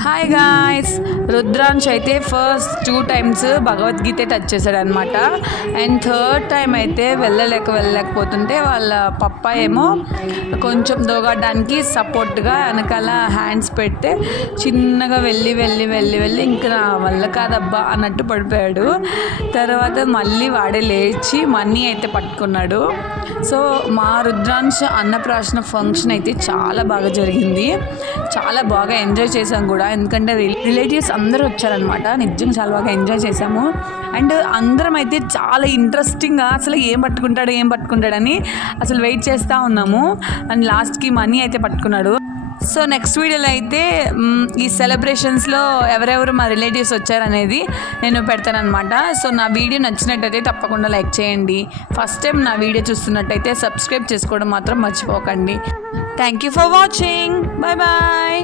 Hi guys, Rudransh అయితే first 2 times Bhagavad Gita touch చేశాడు అనమాట. అండ్ థర్డ్ టైం అయితే వెళ్ళలేకపోతుంటే వాళ్ళ పప్ప ఏమో కొంచెం దోగడానికి సపోర్ట్గా వెనకాల హ్యాండ్స్ పెడితే చిన్నగా వెళ్ళి ఇంకా నా వల్ల కాదబ్బా అన్నట్టు పడిపోయాడు. తర్వాత మళ్ళీ వాడే లేచి మనీ అయితే పట్టుకున్నాడు. సో మా రుద్రాంశ్ అన్నప్రాసన ఫంక్షన్ అయితే చాలా బాగా జరిగింది. చాలా బాగా ఎంజాయ్ చేసాం కూడా, ఎందుకంటే రిలేటివ్స్ అందరూ వచ్చారనమాట. నిజంగా చాలా బాగా ఎంజాయ్ చేసాము. అండ్ అందరం అయితే చాలా ఇంట్రెస్టింగ్గా అసలు ఏం పట్టుకుంటాడని అసలు వెయిట్ చేస్తూ ఉన్నాము. అండ్ లాస్ట్కి మనీ అయితే పట్టుకున్నాడు. సో నెక్స్ట్ వీడియోలో అయితే ఈ సెలబ్రేషన్స్లో ఎవరెవరు మా రిలేటివ్స్ వచ్చారనేది నేను పెడతానమాట. సో నా వీడియో నచ్చినట్టయితే తప్పకుండా లైక్ చేయండి. ఫస్ట్ టైం నా వీడియో చూస్తున్నట్టయితే సబ్స్క్రైబ్ చేసుకోవడం మాత్రం మర్చిపోకండి. Thank you for watching. Bye bye.